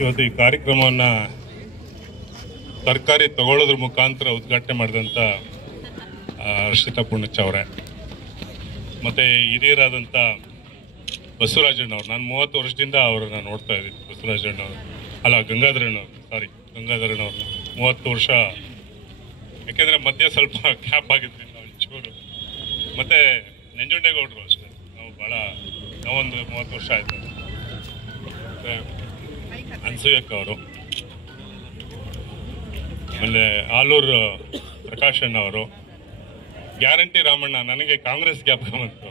ಇವತ್ತು ಈ ಕಾರ್ಯಕ್ರಮವನ್ನು ತರಕಾರಿ ತಗೊಳ್ಳೋದ್ರ ಮುಖಾಂತರ ಉದ್ಘಾಟನೆ ಮಾಡಿದಂಥ ಹರ್ಷಿತಾ ಪುಣಚ ಅವರೇ ಮತ್ತು ಹಿರಿಯರಾದಂಥ ಬಸವರಾಜಣ್ಣವ್ರು, ನಾನು 30 ವರ್ಷದಿಂದ ಅವರನ್ನು ನೋಡ್ತಾ ಇದ್ದೀನಿ. ಬಸವರಾಜಣ್ಣವ್ರು ಅಲ್ಲ, ಗಂಗಾಧರಣ್ಣವ್ರನ್ನ 30 ವರ್ಷ, ಯಾಕೆಂದರೆ ಮಧ್ಯೆ ಸ್ವಲ್ಪ ಕ್ಯಾಪ್ ಆಗಿದ್ರಿ ನಾವು ಒಂಚೂರು. ಮತ್ತು ನಂಜುಂಡೇಗೌಡರು ಅಷ್ಟೇ, ನಾವೊಂದು 30 ವರ್ಷ ಆಯಿತು. ಮತ್ತು ಅನ್ಸೂಯಕ್ಕ ಅವರು, ಆಮೇಲೆ ಆಲೂರು ಪ್ರಕಾಶಣ್ಣ ಅವರು, ಗ್ಯಾರಂಟಿ ರಾಮಣ್ಣ. ನನಗೆ ಕಾಂಗ್ರೆಸ್ ಜ್ಞಾಪಕ ಬಂತು,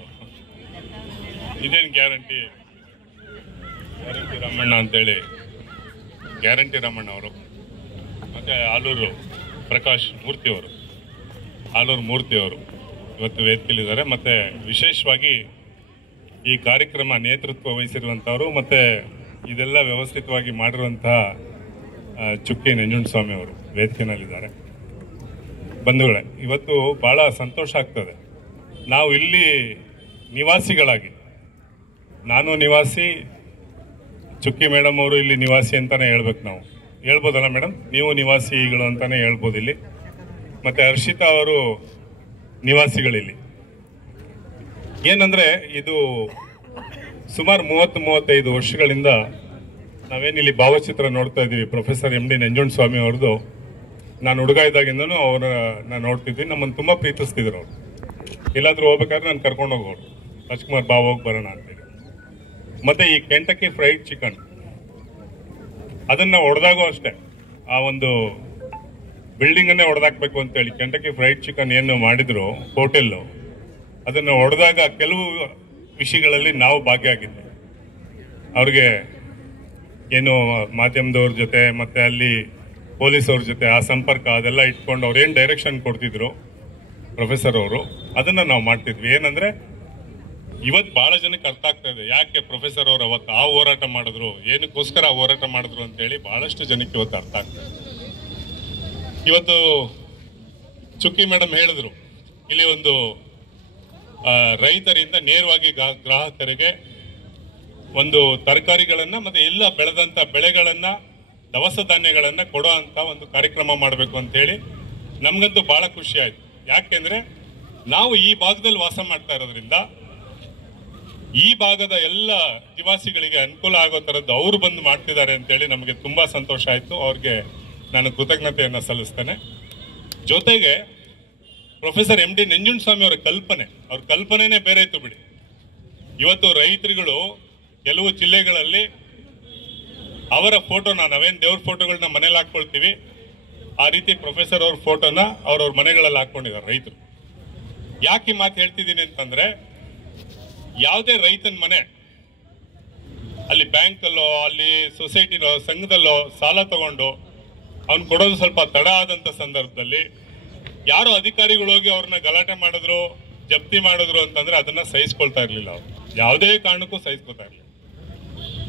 ಇದೇನು ಗ್ಯಾರಂಟಿ ರಾಮಣ್ಣ ಅಂತೇಳಿ, ಗ್ಯಾರಂಟಿ ರಾಮಣ್ಣ ಅವರು. ಮತ್ತು ಆಲೂರು ಪ್ರಕಾಶ್ ಮೂರ್ತಿಯವರು, ಆಲೂರು ಮೂರ್ತಿಯವರು ಇವತ್ತು ವೇದಿಕೆಯಲ್ಲಿದ್ದಾರೆ. ಮತ್ತು ವಿಶೇಷವಾಗಿ ಈ ಕಾರ್ಯಕ್ರಮ ನೇತೃತ್ವ ವಹಿಸಿರುವಂಥವರು ಮತ್ತು ಇದೆಲ್ಲ ವ್ಯವಸ್ಥಿತವಾಗಿ ಮಾಡಿರುವಂತಹ ಚುಕ್ಕಿ ನಂಜುಂಡಸ್ವಾಮಿ ಅವರು ವೇದಿಕೆಯಲ್ಲಿದ್ದಾರೆ. ಬಂಧುಗಳೇ, ಇವತ್ತು ಭಾಳ ಸಂತೋಷ ಆಗ್ತದೆ. ನಾವು ಇಲ್ಲಿ ನಿವಾಸಿಗಳಾಗಿ, ನಾನು ನಿವಾಸಿ, ಚುಕ್ಕಿ ಮೇಡಮ್ ಅವರು ಇಲ್ಲಿ ನಿವಾಸಿ ಅಂತಲೇ ಹೇಳ್ಬೇಕು. ನಾವು ಹೇಳ್ಬೋದಲ್ಲ ಮೇಡಮ್, ನೀವು ನಿವಾಸಿಗಳು ಅಂತಲೇ ಹೇಳ್ಬೋದು ಇಲ್ಲಿ. ಮತ್ತು ಹರ್ಷಿತಾ ಅವರು ನಿವಾಸಿಗಳಿಲ್ಲಿ. ಏನಂದರೆ ಇದು ಸುಮಾರು 30-35 ವರ್ಷಗಳಿಂದ ನಾವೇನಿಲ್ಲಿ ಭಾವಚಿತ್ರ ನೋಡ್ತಾ ಇದ್ದೀವಿ. ಪ್ರೊಫೆಸರ್ MD ನಂಜುಂಡಸ್ವಾಮಿ ಅವ್ರದ್ದು ನಾನು ಹುಡುಗ ಇದ್ದಾಗಿಂದನೂ ನಾನು ನೋಡ್ತಿದ್ವಿ. ನಮ್ಮನ್ನು ತುಂಬ ಪ್ರೀತಿಸ್ತಿದ್ರು ಅವರು. ಎಲ್ಲಾದರೂ ಹೋಗ್ಬೇಕಾದ್ರೆ ನಾನು ಕರ್ಕೊಂಡು ಹೋಗೋರು, ರಾಜ್ಕುಮಾರ್ ಬಾ ಹೋಗಿ ಬರೋಣ ಅಂತೇಳಿ. ಮತ್ತು ಈ ಕೆಂಟಕಿ ಫ್ರೈಡ್ ಚಿಕನ್ ಅದನ್ನು ಹೊಡೆದಾಗೂ ಅಷ್ಟೇ, ಆ ಒಂದು ಬಿಲ್ಡಿಂಗನ್ನೇ ಹೊಡೆದಾಕ್ಬೇಕು ಅಂತೇಳಿ ಕೆಂಟಕಿ ಫ್ರೈಡ್ ಚಿಕನ್ ಏನು ಮಾಡಿದ್ರು ಹೋಟೆಲ್ಲು, ಅದನ್ನು ಹೊಡೆದಾಗ ಕೆಲವು ವಿಷಯಗಳಲ್ಲಿ ನಾವು ಭಾಗಿಯಾಗಿದ್ವಿ. ಅವ್ರಿಗೆ ಏನು ಮಾಧ್ಯಮದವ್ರ ಜೊತೆ ಮತ್ತು ಅಲ್ಲಿ ಪೊಲೀಸವ್ರ ಜೊತೆ ಆ ಸಂಪರ್ಕ ಅದೆಲ್ಲ ಇಟ್ಕೊಂಡು ಅವ್ರು ಏನು ಡೈರೆಕ್ಷನ್ ಕೊಡ್ತಿದ್ರು ಪ್ರೊಫೆಸರ್ ಅವರು, ಅದನ್ನು ನಾವು ಮಾಡ್ತಿದ್ವಿ. ಏನಂದರೆ ಇವತ್ತು ಭಾಳ ಜನಕ್ಕೆ ಅರ್ಥ ಆಗ್ತಾ ಇದೆ ಯಾಕೆ ಪ್ರೊಫೆಸರ್ ಅವರು ಅವತ್ತು ಆ ಹೋರಾಟ ಮಾಡಿದ್ರು, ಏನಕ್ಕೋಸ್ಕರ ಆ ಹೋರಾಟ ಮಾಡಿದ್ರು ಅಂತೇಳಿ ಭಾಳಷ್ಟು ಜನಕ್ಕೆ ಇವತ್ತು ಅರ್ಥ ಆಗ್ತದೆ. ಇವತ್ತು ಚುಕ್ಕಿ ಮೇಡಮ್ ಹೇಳಿದ್ರು, ಇಲ್ಲಿ ಒಂದು ರೈತರಿಂದ ನೇರವಾಗಿ ಗ್ರಾಹಕರಿಗೆ ಒಂದು ತರಕಾರಿಗಳನ್ನು ಮತ್ತು ಎಲ್ಲ ಬೆಳೆದಂಥ ಬೆಳೆಗಳನ್ನು, ದವಸ ಧಾನ್ಯಗಳನ್ನು ಕೊಡೋ ಅಂಥ ಒಂದು ಕಾರ್ಯಕ್ರಮ ಮಾಡಬೇಕು ಅಂತೇಳಿ ನಮಗಂತೂ ಭಾಳ ಖುಷಿ ಆಯಿತು. ಯಾಕೆಂದರೆ ನಾವು ಈ ಭಾಗದಲ್ಲಿ ವಾಸ ಮಾಡ್ತಾ ಇರೋದ್ರಿಂದ ಈ ಭಾಗದ ಎಲ್ಲ ನಿವಾಸಿಗಳಿಗೆ ಅನುಕೂಲ ಆಗೋ ಥರದ್ದು ಅವರು ಬಂದು ಮಾಡ್ತಿದ್ದಾರೆ ಅಂತೇಳಿ ನಮಗೆ ತುಂಬ ಸಂತೋಷ ಆಯಿತು. ಅವ್ರಿಗೆ ನಾನು ಕೃತಜ್ಞತೆಯನ್ನು ಸಲ್ಲಿಸ್ತೇನೆ. ಜೊತೆಗೆ ಪ್ರೊಫೆಸರ್ MD ನಂಜುಂಡಸ್ವಾಮಿ ಅವರ ಅವ್ರ ಕಲ್ಪನೆನೇ ಬೇರೆ ಇತ್ತು ಬಿಡಿ. ಇವತ್ತು ರೈತರುಗಳು ಕೆಲವು ಜಿಲ್ಲೆಗಳಲ್ಲಿ ಅವರ ಫೋಟೋನ, ನಾವೇನು ದೇವ್ರ ಫೋಟೋಗಳನ್ನ ಮನೇಲಿ ಹಾಕ್ಕೊಳ್ತೀವಿ, ಆ ರೀತಿ ಪ್ರೊಫೆಸರ್ ಅವ್ರ ಫೋಟೋನ ಅವ್ರವ್ರ ಮನೆಗಳಲ್ಲಿ ಹಾಕ್ಕೊಂಡಿದ್ದಾರೆ ರೈತರು. ಯಾಕೆ ಈ ಮಾತು ಹೇಳ್ತಿದ್ದೀನಿ ಅಂತಂದರೆ, ಯಾವುದೇ ರೈತನ ಮನೆ ಅಲ್ಲಿ ಬ್ಯಾಂಕಲ್ಲೋ ಅಲ್ಲಿ ಸೊಸೈಟಿನೋ ಸಂಘದಲ್ಲೋ ಸಾಲ ತಗೊಂಡು ಅವ್ನು ಕೊಡೋದು ಸ್ವಲ್ಪ ತಡ ಆದಂಥ ಸಂದರ್ಭದಲ್ಲಿ ಯಾರೋ ಅಧಿಕಾರಿಗಳು ಹೋಗಿ ಅವ್ರನ್ನ ಗಲಾಟೆ ಮಾಡಿದ್ರು, ಜಪ್ತಿ ಮಾಡಿದ್ರು ಅಂತಂದ್ರೆ ಅದನ್ನ ಸಹಿಸ್ಕೊಳ್ತಾ ಇರಲಿಲ್ಲ. ಅವ್ರು ಯಾವುದೇ ಕಾರಣಕ್ಕೂ ಸಹಿಸ್ಕೊಳ್ತಾ ಇರಲಿಲ್ಲ.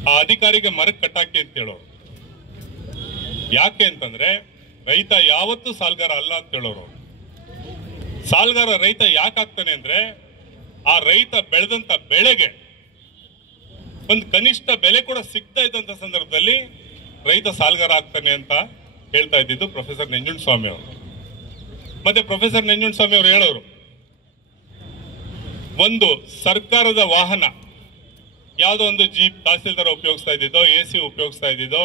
ಆ ಅಧಿಕಾರಿಗೆ ಮರಕ್ಕೆ ಕಟ್ಟಾಕಿ ಅಂತ ಹೇಳೋರು. ಯಾಕೆ ಅಂತಂದ್ರೆ ರೈತ ಯಾವತ್ತೂ ಸಾಲ್ಗಾರ ಅಲ್ಲ ಅಂತ ಹೇಳೋರು. ಸಾಲ್ಗಾರ ರೈತ ಯಾಕೆ ಆಗ್ತಾನೆ ಅಂದ್ರೆ, ಆ ರೈತ ಬೆಳೆದಂತ ಬೆಳೆಗೆ ಒಂದು ಕನಿಷ್ಠ ಬೆಲೆ ಕೂಡ ಸಿಗ್ತಾ ಇದ್ದಂತ ಸಂದರ್ಭದಲ್ಲಿ ರೈತ ಸಾಲ್ಗಾರ ಆಗ್ತಾನೆ ಅಂತ ಹೇಳ್ತಾ ಇದ್ದಿದ್ದು ಪ್ರೊಫೆಸರ್ ನಂಜುಂಡಸ್ವಾಮಿ ಅವರು. ಮತ್ತೆ ಪ್ರೊಫೆಸರ್ ನಂಜುಂಡಸ್ವಾಮಿ ಅವರು ಹೇಳೋರು, ಒಂದು ಸರ್ಕಾರದ ವಾಹನ ಯಾವುದೋ ಒಂದು ಜೀಪ್ ತಹಸೀಲ್ದಾರ್ ಉಪಯೋಗಿಸ್ತಾ ಇದ್ದಿದ್ದೋ, AC ಉಪಯೋಗಿಸ್ತಾ ಇದ್ದಿದ್ದೋ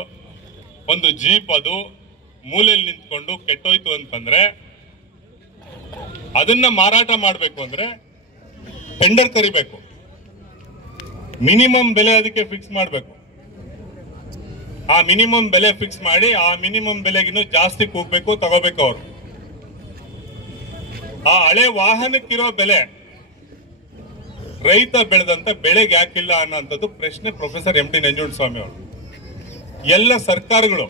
ಒಂದು ಜೀಪ್ ಅದು ಮೂಲೆಯಲ್ಲಿ ನಿಂತ್ಕೊಂಡು ಕೆಟ್ಟೋಯ್ತು ಅಂತಂದ್ರೆ ಅದನ್ನ ಮಾರಾಟ ಮಾಡಬೇಕು ಅಂದ್ರೆ ಟೆಂಡರ್ ಕರಿಬೇಕು, ಮಿನಿಮಮ್ ಬೆಲೆ ಅದಕ್ಕೆ ಫಿಕ್ಸ್ ಮಾಡಬೇಕು. ಆ ಮಿನಿಮಮ್ ಬೆಲೆ ಫಿಕ್ಸ್ ಮಾಡಿ ಆ ಮಿನಿಮಮ್ ಬೆಲೆಗಿನ್ನೂ ಜಾಸ್ತಿ ಕೂಗ್ಬೇಕು, ತಗೋಬೇಕು ಅವರು. ಆ ಹಳೆ ವಾಹನಕ್ಕಿರೋ ಬೆಲೆ ರೈತ ಬೆಳೆದಂತ ಬೆಳೆಗೆ ಯಾಕಿಲ್ಲ ಅನ್ನೋಂಥದ್ದು ಪ್ರಶ್ನೆ ಪ್ರೊಫೆಸರ್ MD ನಂಜುಂಡಸ್ವಾಮಿ ಅವರು. ಎಲ್ಲ ಸರ್ಕಾರಗಳು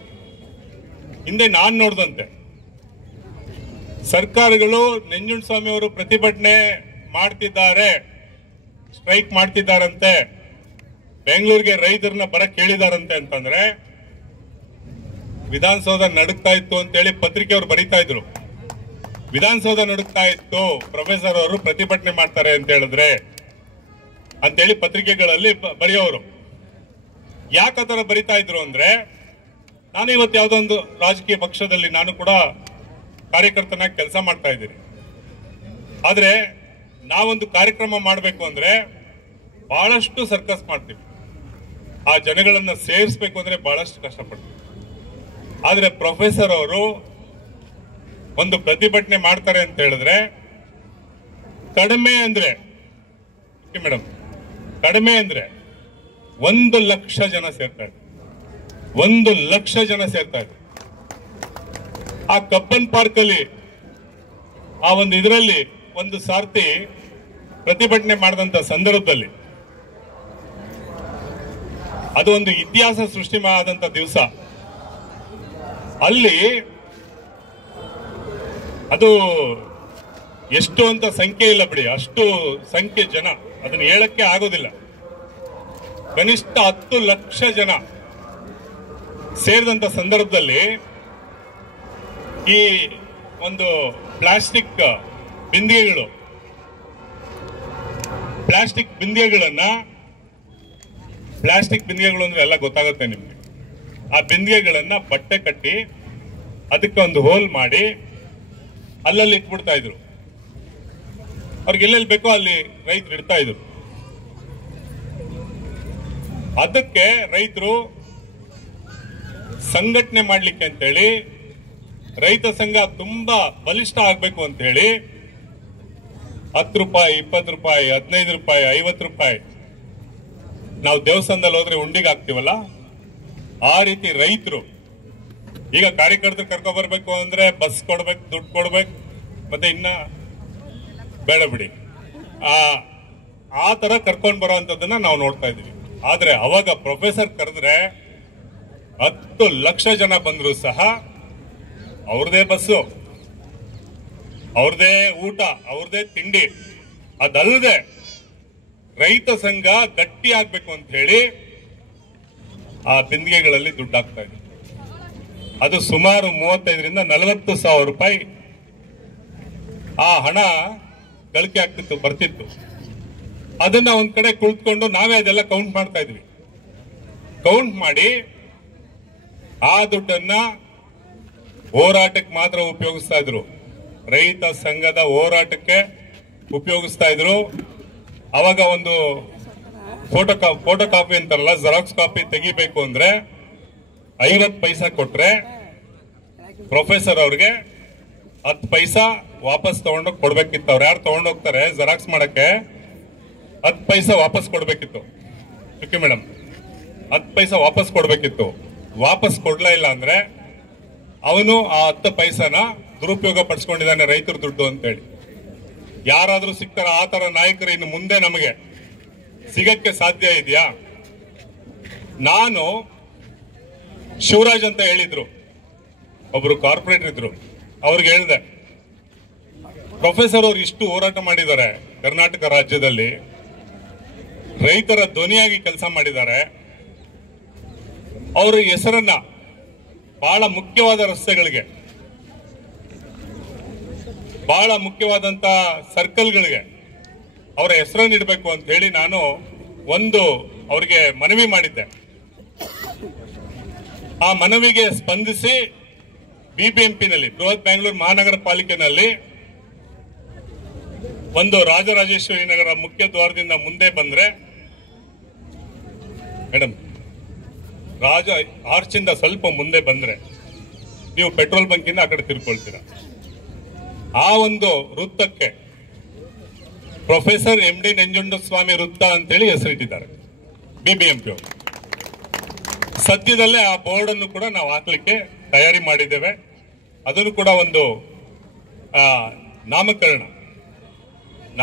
ಹಿಂದೆ ನಾನು ನೋಡಿದಂತೆ ಸರ್ಕಾರಗಳು ನಂಜುಂಡಸ್ವಾಮಿ ಅವರು ಪ್ರತಿಭಟನೆ ಮಾಡ್ತಿದ್ದಾರೆ, ಸ್ಟ್ರೈಕ್ ಮಾಡ್ತಿದ್ದಾರಂತೆ, ಬೆಂಗಳೂರಿಗೆ ರೈತರನ್ನ ಬರಕ್ ಹೇಳಿದಾರಂತೆ ಅಂತಂದ್ರೆ ವಿಧಾನಸೌಧ ನಡುಕ್ತಾ ಇತ್ತು ಅಂತೇಳಿ ಪತ್ರಿಕೆಯವರು ಬರೀತಾ ಇದ್ರು. ವಿಧಾನಸೌಧ ನಡುಕ್ತಾ ಇತ್ತು, ಪ್ರೊಫೆಸರ್ ಅವರು ಪ್ರತಿಭಟನೆ ಮಾಡ್ತಾರೆ ಅಂತ ಹೇಳಿದ್ರೆ ಅಂತೇಳಿ ಪತ್ರಿಕೆಗಳಲ್ಲಿ ಬರೆಯೋರು. ಯಾಕೆ ಆ ಥರ ಬರಿತಾ ಇದ್ರು ಅಂದ್ರೆ, ನಾನು ಇವತ್ತು ಯಾವುದೋ ಒಂದು ರಾಜಕೀಯ ಪಕ್ಷದಲ್ಲಿ ನಾನು ಕೂಡ ಕಾರ್ಯಕರ್ತನಾಗಿ ಕೆಲಸ ಮಾಡ್ತಾ ಇದ್ದೀನಿ. ಆದ್ರೆ ನಾವೊಂದು ಕಾರ್ಯಕ್ರಮ ಮಾಡಬೇಕು ಅಂದ್ರೆ ಬಹಳಷ್ಟು ಸರ್ಕಸ್ ಮಾಡ್ತೀವಿ. ಆ ಜನಗಳನ್ನ ಸೇರಿಸಬೇಕು ಅಂದ್ರೆ ಬಹಳಷ್ಟು ಕಷ್ಟಪಡ್ತೀವಿ. ಆದ್ರೆ ಪ್ರೊಫೆಸರ್ ಅವರು ಒಂದು ಪ್ರತಿಭಟನೆ ಮಾಡ್ತಾರೆ ಅಂತ ಹೇಳಿದ್ರೆ ಕಡಿಮೆ ಅಂದ್ರೆ ಮೇಡಮ್, ಕಡಿಮೆ ಅಂದ್ರೆ 1,00,000 ಜನ ಸೇರ್ತಾ ಇದ್ದಾರೆ. 1,00,000 ಜನ ಸೇರ್ತಾ ಇದ್ದಾರೆ. ಆ ಕಬ್ಬನ್ ಪಾರ್ಕ್ ಅಲ್ಲಿ ಆ ಒಂದು ಇದರಲ್ಲಿ ಒಂದು ಸಾರ್ತಿ ಪ್ರತಿಭಟನೆ ಮಾಡಿದಂತ ಸಂದರ್ಭದಲ್ಲಿ ಅದು ಒಂದು ಇತಿಹಾಸ ಸೃಷ್ಟಿ ಆದಂತ ದಿವಸ. ಅಲ್ಲಿ ಅದು ಎಷ್ಟು ಅಂತ ಸಂಖ್ಯೆ ಇಲ್ಲ ಬಿಡಿ, ಅಷ್ಟು ಸಂಖ್ಯೆ ಜನ, ಅದನ್ನ ಹೇಳಕ್ಕೆ ಆಗೋದಿಲ್ಲ. ಕನಿಷ್ಠ 10 ಲಕ್ಷ ಜನ ಸೇರಿದಂತ ಸಂದರ್ಭದಲ್ಲಿ ಈ ಒಂದು ಪ್ಲಾಸ್ಟಿಕ್ ಬಿಂದಿಗೆಗಳು ಅಂದ್ರೆ ಎಲ್ಲ ಗೊತ್ತಾಗುತ್ತೆ ನಿಮ್ಗೆ. ಆ ಬಿಂದಿಗೆಗಳನ್ನ ಬಟ್ಟೆ ಕಟ್ಟಿ ಅದಕ್ಕೆ ಒಂದು ಹೋಲ್ ಮಾಡಿ ಅಲ್ಲಲ್ಲಿ ಇಟ್ಬಿಡ್ತಾ ಇದ್ರು. ಅವ್ರಿಗೆ ಎಲ್ಲೆಲ್ಲಿ ಬೇಕೋ ಅಲ್ಲಿ ರೈತರು ಇಡ್ತಾ ಇದ್ರು. ಅದಕ್ಕೆ ರೈತರು ಸಂಘಟನೆ ಮಾಡ್ಲಿಕ್ಕೆ ಅಂತೇಳಿ, ರೈತ ಸಂಘ ತುಂಬಾ ಬಲಿಷ್ಠ ಆಗ್ಬೇಕು ಅಂತ ಹೇಳಿ 10 ರೂಪಾಯಿ, 20 ರೂಪಾಯಿ, 15 ರೂಪಾಯಿ, 50 ರೂಪಾಯಿ, ನಾವು ದೇವಸ್ಥಾನದಲ್ಲಿ ಹೋದ್ರೆ ಉಂಡಿಗೆ ಹಾಕ್ತಿವಲ್ಲ, ಆ ರೀತಿ ರೈತರು ಈಗ ಕಾರ್ಯಕರ್ತರು ಕರ್ಕೊ ಬರ್ಬೇಕು ಅಂದ್ರೆ ಬಸ್ ಕೊಡ್ಬೇಕು, ದುಡ್ಡು ಕೊಡ್ಬೇಕು, ಮತ್ತೆ ಇನ್ನ ಬೇಡ ಬಿಡಿ, ಆ ತರ ಕರ್ಕೊಂಡ್ ಬರೋಂಥದ್ದನ್ನ ನಾವು ನೋಡ್ತಾ ಇದೀವಿ. ಆದ್ರೆ ಅವಾಗ ಪ್ರೊಫೆಸರ್ ಕರೆದ್ರೆ 10 ಲಕ್ಷ ಜನ ಬಂದ್ರು ಸಹ ಅವ್ರದೇ ಬಸ್ಸು, ಅವ್ರದೇ ಊಟ, ಅವ್ರದೇ ತಿಂಡಿ, ಅದಲ್ಲದೆ ರೈತ ಸಂಘ ಗಟ್ಟಿ ಆಗ್ಬೇಕು ಅಂತ ಹೇಳಿ ಆ ಬಿಂದಿಗೆಗಳಲ್ಲಿ ದುಡ್ಡು ಹಾಕ್ತಾ ಇದೆ. ಅದು ಸುಮಾರು 35,000 ರಿಂದ 40,000 ರೂಪಾಯಿ ಆ ಹಣ ಗಳಿಕೆ ಆಗ್ತಿತ್ತು, ಬರ್ತಿತ್ತು. ಅದನ್ನ ಒಂದ್ ಕಡೆ ಕುಳಿತುಕೊಂಡು ನಾವೇ ಅದೆಲ್ಲ ಕೌಂಟ್ ಮಾಡ್ತಾ ಇದ್ವಿ. ಕೌಂಟ್ ಮಾಡಿ ಆ ದುಡ್ಡನ್ನ ಹೋರಾಟಕ್ಕೆ ಮಾತ್ರ ಉಪಯೋಗಿಸ್ತಾ ಇದ್ರು, ರೈತ ಸಂಘದ ಹೋರಾಟಕ್ಕೆ ಉಪಯೋಗಿಸ್ತಾ ಇದ್ರು. ಅವಾಗ ಒಂದು ಫೋಟೋ ಕಾಪಿ ಅಂತಾರಲ್ಲ, ಜೆರಾಕ್ಸ್ ಕಾಪಿ ತೆಗಿಬೇಕು ಅಂದ್ರೆ 50 ಪೈಸಾ ಕೊಟ್ರೆ ಪ್ರೊಫೆಸರ್ ಅವ್ರಿಗೆ 10 ಪೈಸಾ ವಾಪಸ್ ತಗೊಂಡೋಗಿ ಕೊಡ್ಬೇಕಿತ್ತು. ಅವ್ರು ಯಾರು ತಗೊಂಡೋಗ್ತಾರೆ ಜೆರಾಕ್ಸ್ ಮಾಡಕ್ಕೆ 10 ಪೈಸಾ ವಾಪಸ್ ಕೊಡ್ಬೇಕಿತ್ತು. ಓಕೆ ಮೇಡಮ್, 10 ಪೈಸಾ ವಾಪಸ್ ಕೊಡ್ಬೇಕಿತ್ತು. ವಾಪಸ್ ಕೊಡ್ಲೇ ಇಲ್ಲ ಅಂದ್ರೆ ಅವನು ಆ 10 ಪೈಸಾನ ದುರುಪಯೋಗ ಪಡಿಸ್ಕೊಂಡಿದ್ದಾನೆ, ರೈತರ ದುಡ್ಡು ಅಂತೇಳಿ. ಯಾರಾದ್ರೂ ಸಿಗ್ತಾರ ಆ ತರ ನಾಯಕರು ಇನ್ನು ಮುಂದೆ ನಮಗೆ ಸಿಗಕ್ಕೆ ಸಾಧ್ಯ ಇದೆಯಾ? ನಾನು ಶಿವರಾಜ್ ಅಂತ ಹೇಳಿದ್ರು, ಒಬ್ರು ಕಾರ್ಪೊರೇಟರ್ ಇದ್ರು, ಅವ್ರಿಗೆ ಹೇಳಿದೆ, ಪ್ರೊಫೆಸರ್ ಅವರು ಇಷ್ಟು ಹೋರಾಟ ಮಾಡಿದ್ದಾರೆ ಕರ್ನಾಟಕ ರಾಜ್ಯದಲ್ಲಿ, ರೈತರ ಧ್ವನಿಯಾಗಿ ಕೆಲಸ ಮಾಡಿದ್ದಾರೆ. ಅವರ ಹೆಸರನ್ನ ಬಹಳ ಮುಖ್ಯವಾದ ರಸ್ತೆಗಳಿಗೆ, ಬಹಳ ಮುಖ್ಯವಾದಂತ ಸರ್ಕಲ್ಗಳಿಗೆ ಅವರ ಹೆಸರನ್ನು ಇಡಬೇಕು ಅಂತ ಹೇಳಿ ನಾನು ಒಂದು ಅವರಿಗೆ ಮನವಿ ಮಾಡಿದ್ದೆ. ಆ ಮನವಿಗೆ ಸ್ಪಂದಿಸಿ ಬಿಬಿಎಂಪಿನಲ್ಲಿ, ಬೃಹತ್ ಬೆಂಗಳೂರು ಮಹಾನಗರ ಪಾಲಿಕೆನಲ್ಲಿ ಒಂದು ರಾಜರಾಜೇಶ್ವರಿ ನಗರ ಮುಖ್ಯ ದ್ವಾರದಿಂದ ಮುಂದೆ ಬಂದ್ರೆ ಮೇಡಮ್, ರಾಜ ಆರ್ಚಿಂದ ಸ್ವಲ್ಪ ಮುಂದೆ ಬಂದ್ರೆ ನೀವು ಪೆಟ್ರೋಲ್ ಬಂಕಿಂದ ಆ ಕಡೆ ತಿರ್ಕೊಳ್ತೀರಾ. ಆ ಒಂದು ವೃತ್ತಕ್ಕೆ ಪ್ರೊಫೆಸರ್ MD ನಂಜುಂಡಸ್ವಾಮಿ ವೃತ್ತ ಅಂತೇಳಿ ಹೆಸರಿಟ್ಟಿದ್ದಾರೆ ಬಿಬಿಎಂಪಿ ಅವರು. ಸದ್ಯದಲ್ಲೇ ಆ ಬೋರ್ಡ್ ಅನ್ನು ಕೂಡ ನಾವು ಹಾಕ್ಲಿಕ್ಕೆ ತಯಾರಿ ಮಾಡಿದ್ದೇವೆ. ಅದನ್ನು ಕೂಡ ಒಂದು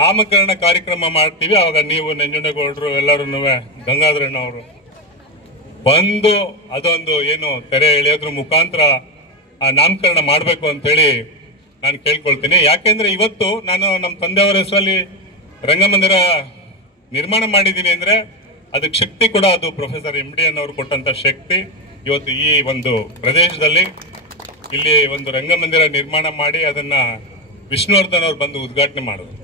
ನಾಮಕರಣ ಕಾರ್ಯಕ್ರಮ ಮಾಡ್ತೀವಿ. ಅವಾಗ ನೀವು ನಂಜುಂಡೇಗೌಡರು ಎಲ್ಲರೂ, ಗಂಗಾಧರಣ್ಣವರು ಬಂದು ಅದೊಂದು ಏನು ತೆರೆ ಎಳೆಯೋದ್ರ ಮುಖಾಂತರ ಆ ನಾಮಕರಣ ಮಾಡಬೇಕು ಅಂತ ಹೇಳಿ ನಾನು ಕೇಳ್ಕೊಳ್ತೀನಿ. ಯಾಕೆಂದ್ರೆ ಇವತ್ತು ನಾನು ನಮ್ಮ ತಂದೆಯವರ ಹೆಸರಲ್ಲಿ ರಂಗಮಂದಿರ ನಿರ್ಮಾಣ ಮಾಡಿದ್ದೀನಿ ಅಂದ್ರೆ ಅದಕ್ಕೆ ಶಕ್ತಿ ಕೂಡ ಅದು ಪ್ರೊಫೆಸರ್ MD ಅನ್ನೋರು ಕೊಟ್ಟಂತ ಶಕ್ತಿ. ಇವತ್ತು ಈ ಒಂದು ಪ್ರದೇಶದಲ್ಲಿ ಇಲ್ಲಿ ಒಂದು ರಂಗಮಂದಿರ ನಿರ್ಮಾಣ ಮಾಡಿ ಅದನ್ನ ವಿಷ್ಣುವರ್ಧನ್ ಅವ್ರು ಬಂದು ಉದ್ಘಾಟನೆ ಮಾಡಿದ್ರು.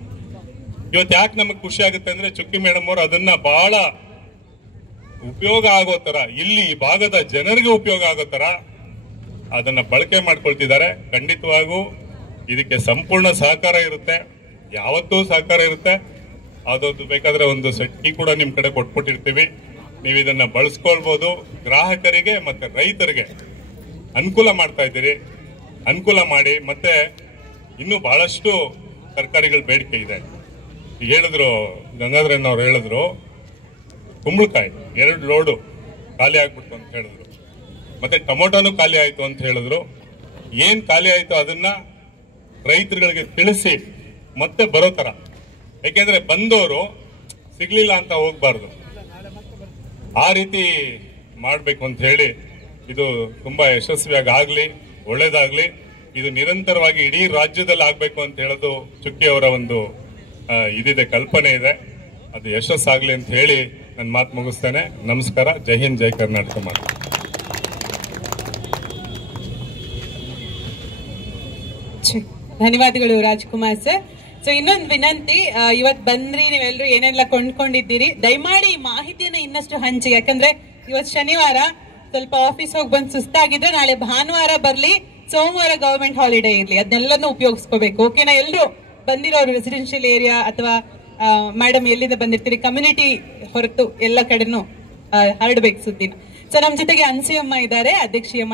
ಇವತ್ತು ಯಾಕೆ ನಮಗೆ ಖುಷಿ ಆಗುತ್ತೆ ಅಂದ್ರೆ ಚುಕ್ಕಿ ಮೇಡಮ್ ಅವರು ಅದನ್ನ ಬಹಳ ಉಪಯೋಗ ಆಗೋ ತರ, ಇಲ್ಲಿ ಈ ಭಾಗದ ಜನರಿಗೆ ಉಪಯೋಗ ಆಗೋ ತರ ಅದನ್ನ ಬಳಕೆ ಮಾಡ್ಕೊಳ್ತಿದ್ದಾರೆ. ಖಂಡಿತವಾಗೂ ಇದಕ್ಕೆ ಸಂಪೂರ್ಣ ಸಹಕಾರ ಇರುತ್ತೆ, ಯಾವತ್ತೂ ಸಹಕಾರ ಇರುತ್ತೆ. ಅದೊಂದು ಬೇಕಾದ್ರೆ ಒಂದು ಸೆಟ್ಕಿ ಕೂಡ ನಿಮ್ ಕಡೆ ಕೊಟ್ಬಿಟ್ಟಿರ್ತೀವಿ, ನೀವು ಇದನ್ನ ಬಳಸ್ಕೊಳ್ಬಹುದು. ಗ್ರಾಹಕರಿಗೆ ಮತ್ತೆ ರೈತರಿಗೆ ಅನುಕೂಲ ಮಾಡ್ತಾ ಇದ್ದೀರಿ, ಅನುಕೂಲ ಮಾಡಿ. ಮತ್ತೆ ಇನ್ನೂ ಬಹಳಷ್ಟು ತರಕಾರಿಗಳ ಬೇಡಿಕೆ ಇದೆ. ಈಗ ಹೇಳಿದ್ರು ಗಂಗಾಧರನ್ ಅವ್ರು ಹೇಳಿದ್ರು, ಕುಂಬಳಕಾಯಿ 2 ಲೋಡು ಖಾಲಿ ಆಗ್ಬಿಡ್ತು ಅಂತ ಹೇಳಿದ್ರು. ಮತ್ತೆ ಟೊಮೊಟೊನು ಖಾಲಿ ಆಯ್ತು ಅಂತ ಹೇಳಿದ್ರು. ಏನ್ ಖಾಲಿ ಆಯ್ತು ಅದನ್ನ ರೈತರುಗಳಿಗೆ ತಿಳಿಸಿ ಮತ್ತೆ ಬರೋ ತರ, ಯಾಕೆಂದ್ರೆ ಬಂದವರು ಸಿಗ್ಲಿಲ್ಲ ಅಂತ ಹೋಗ್ಬಾರ್ದು, ಆ ರೀತಿ ಮಾಡ್ಬೇಕು ಅಂತ ಹೇಳಿ ಇದು ತುಂಬಾ ಯಶಸ್ವಿಯಾಗಿ ಆಗ್ಲಿ, ಒಳ್ಳೇದಾಗ್ಲಿ. ಇದು ನಿರಂತರವಾಗಿ ಇಡೀ ರಾಜ್ಯದಲ್ಲಿ ಆಗ್ಬೇಕು ಅಂತ ಹೇಳೋದು ಚುಕ್ಕಿ ಅವರ ಒಂದು ಇದಿದೆ, ಕಲ್ಪನೆ ಇದೆ. ಅದು ಯಶಸ್ಸಾಗ್ಲಿ ಅಂತ ಹೇಳಿ ನನ್ನ ಮಾತು ಮುಗಿಸ್ತೇನೆ. ನಮಸ್ಕಾರ. ಜೈ ಹಿಂದ್, ಜೈ ಕರ್ನಾಟಕ. ಮಾತು ಧನ್ಯವಾದಗಳು ರಾಜ್ಕುಮಾರ್ ಸರ್. ಸೊ ಇನ್ನೊಂದು ವಿನಂತಿ, ಇವತ್ ಬಂದ್ರಿ, ನೀವೆಲ್ಲರೂ ಏನೆಲ್ಲ ಕೊಂಡ್ಕೊಂಡಿದ್ದೀರಿ, ದಯಮಾಡಿ ಈ ಮಾಹಿತಿಯನ್ನ ಇನ್ನಷ್ಟು ಹಂಚಿ. ಯಾಕಂದ್ರೆ ಇವತ್ ಶನಿವಾರ ಸ್ವಲ್ಪ ಆಫೀಸ್ ಹೋಗಿ ಬಂದು ಸುಸ್ತಾಗಿದ್ರೆ ನಾಳೆ ಭಾನುವಾರ ಬರ್ಲಿ, ಸೋಮವಾರ ಗವರ್ಮೆಂಟ್ ಹಾಲಿಡೇ ಇರ್ಲಿ, ಅದನ್ನೆಲ್ಲನೂ ಉಪಯೋಗಿಸ್ಕೋಬೇಕು. ಓಕೆನಾ? ಎಲ್ಲರೂ ಬಂದಿರೋರು ರೆಸಿಡೆನ್ಷಿಯಲ್ ಏರಿಯಾ ಅಥವಾ ಮೇಡಮ್ ಎಲ್ಲಿಂದ ಬಂದಿರ್ತೀರಿ, ಕಮ್ಯುನಿಟಿ ಹೊರತು ಎಲ್ಲ ಕಡೆನೂ ಹರಡ್ಬೇಕು ಸುದ್ದಿನ. ಸೊ ನಮ್ ಜೊತೆಗೆ ಅನ್ಸಿಯಮ್ಮ ಇದ್ದಾರೆ, ಅಧ್ಯಕ್ಷೀಯಮ್ಮ.